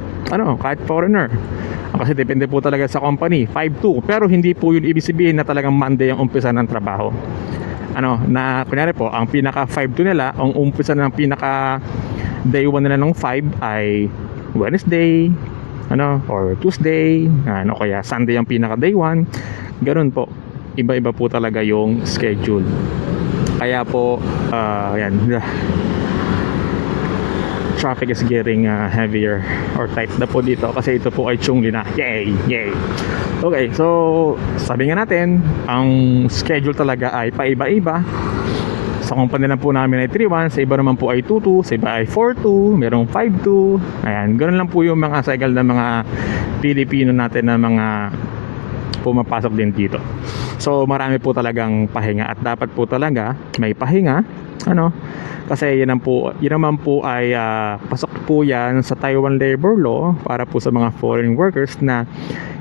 kahit foreigner. Kasi depende po talaga sa company, 5-2, pero hindi po yun ibig sabihin na talagang Monday ang umpisa ng trabaho. Na kunyari po, ang pinaka 5-2 nila, ang umpisa ng pinaka day 1 nila ng 5 ay Wednesday, or Tuesday, kaya Sunday ang pinaka day 1. Ganoon po, iba-iba po talaga yung schedule. Kaya po yan, traffic is getting heavier or tight na po dito kasi ito po ay Chungli na. Yay! Okay, so sabi nga natin, ang schedule talaga ay paiba-iba. Sa company lang po namin ay 3-1, sa iba naman po ay 2-2, sa iba ay 4-2, merong 5-2. Ayan, ganoon lang po yung mga cycle ng mga Pilipino natin na mga pumapasok din dito. So marami po talagang pahinga at dapat po talaga may pahinga. Kasi yan naman po ay pasok po yan sa Taiwan Labor Law para po sa mga foreign workers na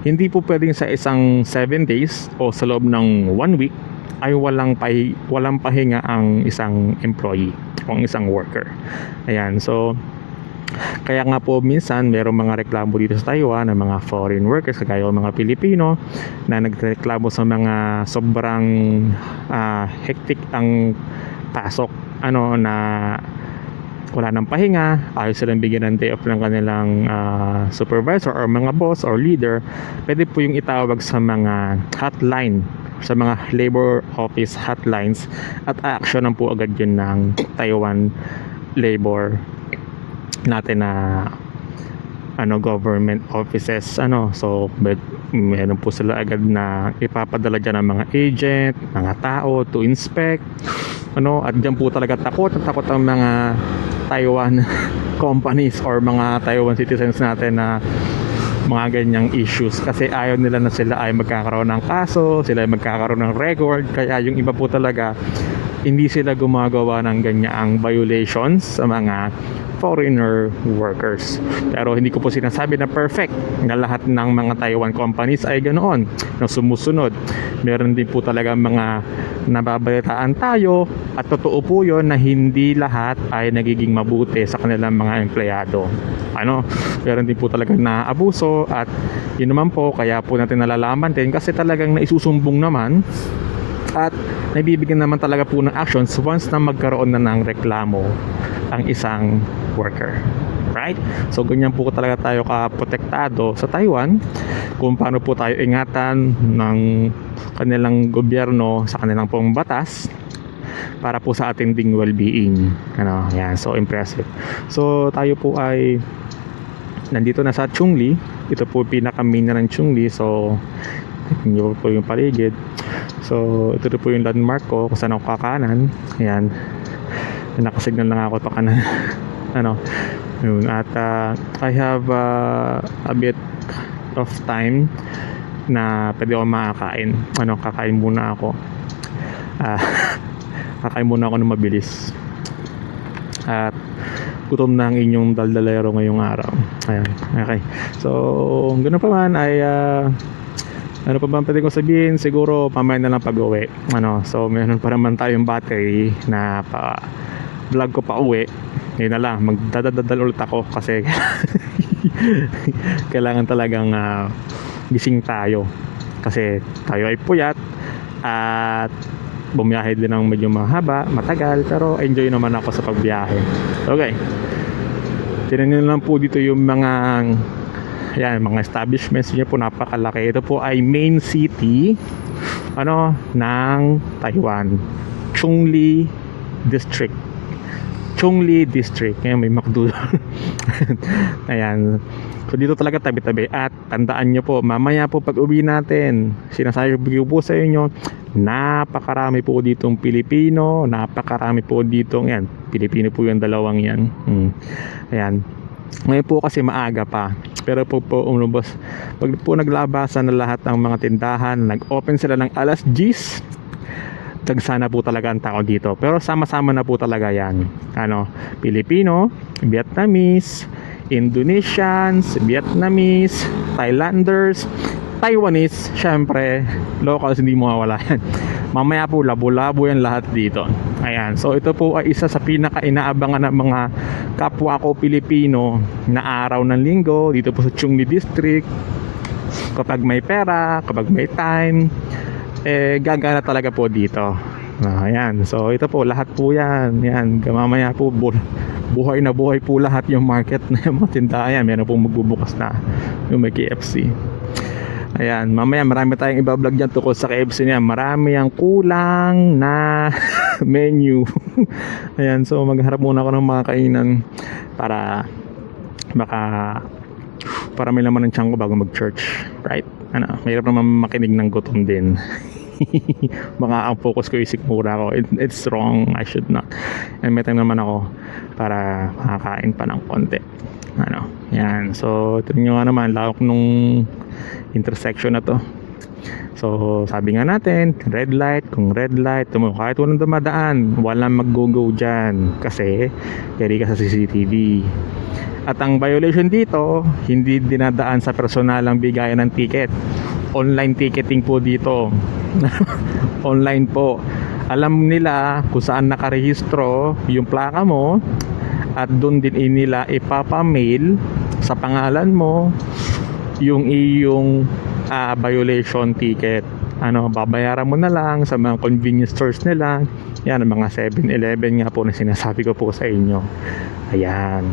hindi po pwedeng sa isang 7 days o sa loob ng 1 week ay walang pahinga ang isang employee o ang isang worker. Ayan, so kaya nga po minsan merong mga reklamo dito sa Taiwan ng mga foreign workers kagaya ng mga Pilipino na nagreklamo sa mga sobrang hectic ang pasok, na wala nang pahinga, ayaw silang bigyan ng day off ng kanilang supervisor or mga boss or leader. Pwede po yung itawag sa mga hotline, sa mga labor office hotlines, at actionan po agad yun ng Taiwan labor natin na government offices. So meron po sila agad na ipapadala dyan ng mga agent, mga tao to inspect, at dyan po talaga takot ang mga Taiwan companies or mga Taiwan citizens natin na mga ganyang issues, kasi ayaw nila na sila ay magkakaroon ng kaso, sila ay magkakaroon ng record. Kaya yung iba po talaga hindi sila gumagawa ng ganyang violations sa mga foreigner workers. Pero hindi ko po sinasabi na perfect na lahat ng mga Taiwan companies ay ganoon na sumusunod. Meron din po talaga mga nababalitaan tayo at totoo po yun na hindi lahat ay nagiging mabuti sa kanilang mga empleyado. Meron din po talaga na abuso, at yun naman po kaya po natin nalalaman din kasi talagang naisusumbong naman at naibibigyan naman talaga po ng actions once na magkaroon na ng reklamo ang isang worker, Right? So ganyan po talaga tayo kaprotektado sa Taiwan kung paano po tayo ingatan ng kanilang gobyerno sa kanilang pong batas para po sa ating ding well-being. Yan, so impressive. So tayo po ay nandito na sa Chungli. Ito po pinaka-main na ng Chungli. So tingnan po yung paligid. So ito po yung landmark ko kung saan ako kakanan. Ayan, nakasignal na ako pa kanan. Yun. At I have a bit of time na pwede ako makakain. Kakain muna ako. Kakain muna ako ng mabilis. At gutom na ang inyong daldalero ngayong araw. Ayan. Okay. So, ganoon pa man ay ano pa ba pwede ko sabihin? Siguro pamaya na lang pag-uwi. So meron pa naman tayong battery na vlog ko pa uwi. Ngayon na lang, magdadadal ulit ako kasi kailangan talagang gising tayo kasi tayo ay puyat at bumiyahe din ng medyo mahaba, matagal, pero enjoy naman ako sa pagbiyahe. Okay, tingnan lang po dito yung mga mga establishments niya po, napakalaki. Ito po ay main city ng Taiwan, Chungli District. Ngayon may McDo. Ayan. So dito talaga tabi-tabi. At tandaan nyo po, mamaya po pag uwi natin, sinasabi ko po sa inyo, napakarami po ditong Pilipino, napakarami po ditong Pilipino po yung dalawang yan. Ayan. Ngayon po kasi maaga pa. Pero po umlubos, pag po naglabasan na lahat ng mga tindahan, nag-open sila ng alas 10, tagsana po talaga ang tao dito. Pero sama-sama na po talaga yan. Pilipino, Vietnamese, Indonesians, Vietnamese, Thailanders, Taiwanese, syempre locals, hindi mawawala yan. Mamaya po labo-labo yan lahat dito. Ayan, so ito po ay isa sa pinaka-inaabangan ng mga kapwa ko Pilipino na araw ng linggo dito po sa Chungli District. Kapag may pera, kapag may time, gagana talaga po dito. Ayan, so ito po lahat po yan. Mamaya po buhay na buhay po lahat yung market na yung mga tindahan. Meron pong magbubukas na yung may KFC. Ayan, mamaya marami tayong iba-vlog dyan tungkol sa KFC niya. Marami ang kulang na menu. Ayan, so magharap muna ako ng mga kainan para may laman ng tiyan ko bago mag-church. Right? Mahirap naman makinig ng gutom din. Baka ang focus ko isik mura ko. It's wrong, I should not. And may time naman ako para makakain pa ng konti. Yan. So ito nyo nga naman, lawak nung intersection na to. So sabi nga natin, red light, kung red light, kahit walang dumadaan, walang mag-go-go dyan kasi carry ka sa CCTV. At ang violation dito, hindi dinadaan sa personalang bigayan ng ticket. Online ticketing po dito. Online po. Alam nila kung saan nakarehistro yung plaka mo at doon din nila ipapamail sa pangalan mo yung iyong violation ticket. Babayaran mo na lang sa mga convenience stores nila. Yan, ang mga 7-Eleven nga po na sinasabi ko po sa inyo. Ayan.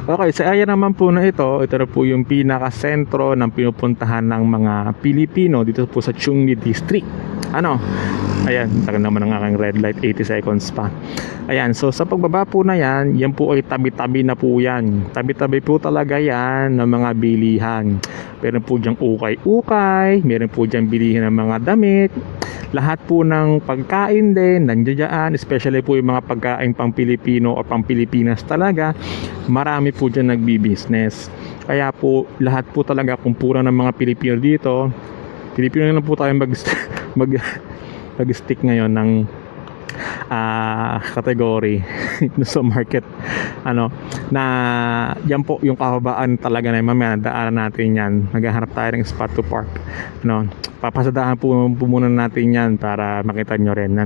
Okay, sa area naman po na ito na po yung pinaka-sentro ng pinupuntahan ng mga Pilipino dito po sa Chungli District. Ayan, tagal naman ang aking red light, 80 seconds pa. Ayan, so sa pagbaba po na yan po ay tabi-tabi na po yan. Tabi-tabi po talaga yan ng mga bilihan. Meron po diyang ukay-ukay, meron po diyang bilihan ng mga damit. Lahat po ng pagkain din nandiyan, especially po yung mga pagkain pang Pilipino o pang Pilipinas talaga. Marami po dyan nagbi-business. Kaya po lahat po talaga kumpura ng mga Pilipino dito. Pilipino na lang po tayo mag-stick ngayon ng category sa market, na yan po yung kahabaan talaga na mamaya daanan natin yan. Maghahanap tayo ng spot to park, papasadahan po muna natin yan para makita nyo rin.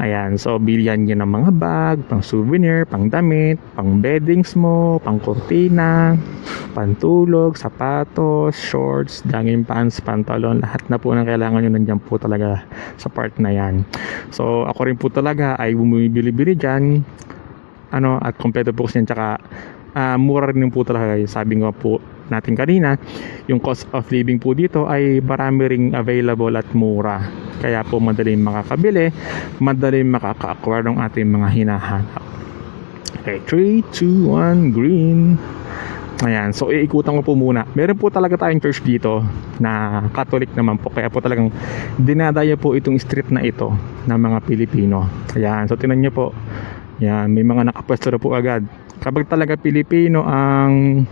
Ayan, so bilihan nyo ng mga bag, pang souvenir, pang damit, pang beddings mo, pang kurtina, pantulog, sapatos, shorts, jogging pants, pantalon, lahat na po ng kailangan nyo nandiyan po talaga sa part na yan. So ako rin po talaga ay bumibili-bili dyan, at kompleto po kasi yan, tsaka mura rin po talaga. Sabi nga po natin kanina, yung cost of living po dito ay marami ring available at mura. Kaya po madaling makakabili, madaling makaka-acquire ng ating mga hinahanap. Okay, 3, 2, 1, green. Ayan, so iikutan ko po muna. Meron po talaga tayong church dito na Catholic naman po. Kaya po talagang dinadaya po itong street na ito ng mga Pilipino. Ayan, so tinan nyo po. Ayan, may mga nakapwesto na po agad. Kapag talaga Pilipino ang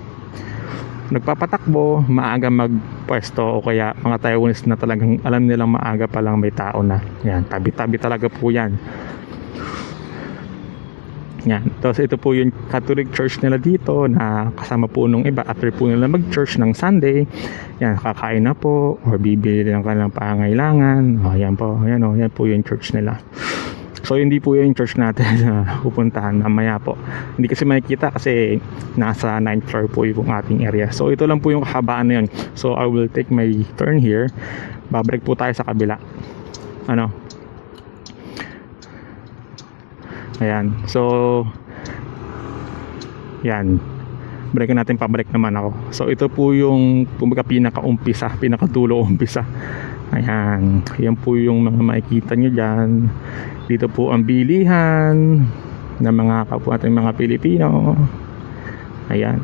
nagpapatakbo, maaga magpwesto, o kaya mga Taiwanese na talagang alam nilang maaga pa lang may tao na. Yan, tabi-tabi talaga po yan. Yan, tapos ito po yung Catholic Church nila dito na kasama po nung iba after po nila mag-church ng Sunday. Yan, kakain na po or bibili ng kanilang pangangailangan. Yan po, yan o, yan po yung church nila. So hindi po yung church natin na pupuntahan mamaya po. Hindi kasi makikita kasi nasa 9th floor po yung ating area. So ito lang po yung kahabaan na yun. So I will take my turn here. Babalik po tayo sa kabila. Ano? Ayan. So yan. Balikan natin, pabalik naman ako. So ito po yung pinaka-umpisa, pinakadulo umpisa. Ayan. Yan po yung mga makikita nyo dyan. Dito po ang bilihan ng mga kapwa natin mga Pilipino. Ayan.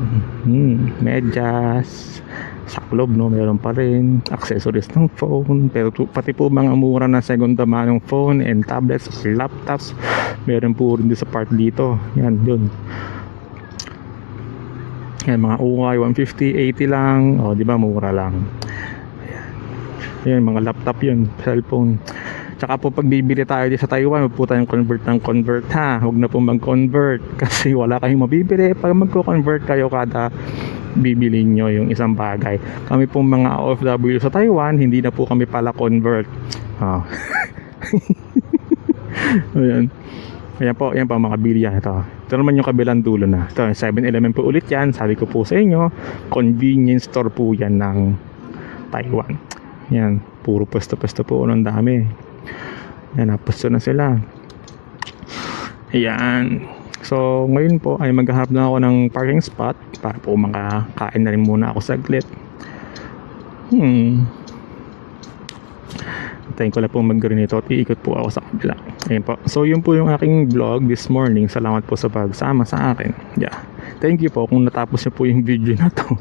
Medyas. Saklob, no? Meron pa rin. Accessories ng phone. Pero pati po mga mura na segunda manong phone and tablets, laptops. Meron po rin sa part dito. Yan, dun. Yan, mga UY 150, 80 lang. O, di ba? Mura lang. Ayan, mga laptop yun. Cellphone. Tsaka po pag bibili tayo sa Taiwan, huwag po tayong convert ng convert ha. Huwag na po mag-convert kasi wala kayong mabibili. Pag magko-convert kayo kada bibili nyo yung isang bagay. Kami pong mga OFW sa Taiwan, hindi na po kami pala convert. Ayan. Ayan po, ayan po mga bilya. Ito naman yung kabilang dulo na. Ito, 7-Eleven po ulit yan. Sabi ko po sa inyo, convenience store po yan ng Taiwan. Yan, puro pwesto-pwesto po ng dami. Yan, napusto na sila. Ayan. So, ngayon po ay maghahanap na ako ng parking spot para po makakain na rin muna ako saglit. Tayin ko lang po mag-granito at iikot po ako sa kabila. Ayan po. So, yun po yung aking vlog this morning. Salamat po sa pagsama sa akin. Yeah. Thank you po kung natapos niyo po yung video na to.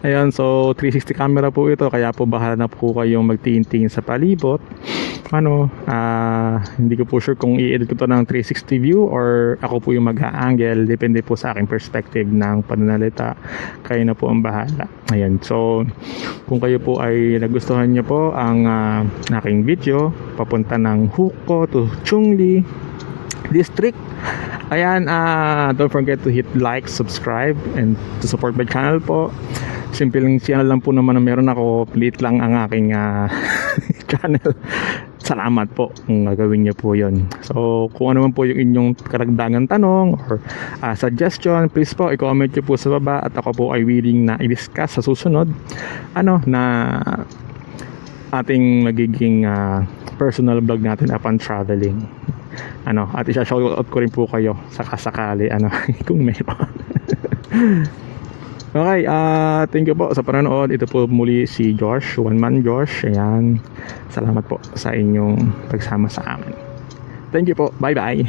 Ayan, so 360 camera po ito, kaya po bahala na po kayong magtingin-tingin sa palibot. Hindi ko po sure kung i-edit ko to ng 360 view or ako po yung mag-a-angle. Depende po sa aking perspective ng pananalita. Kayo na po ang bahala. Ayan, so kung kayo po ay nagustuhan niyo po ang aking video papunta ng Hukou to Chungli District, ayan, don't forget to hit like, subscribe, and to support my channel po. Simpleng channel lang po naman na meron ako. Liit lang ang aking channel. Salamat po kung gagawin niyo po yon. So kung ano man po yung inyong karagdagan tanong or suggestion, please po i-comment niyo po sa baba at ako po ay willing na i-discuss sa susunod na ating magiging personal vlog natin upon traveling. At isa-shoutout ko rin po kayo sakasakali kung meron. Okay, thank you po sa panonood. Ito po muli si Josh, One Man Josh. Ayan, salamat po sa inyong pagsama sa amin. Thank you po, bye bye.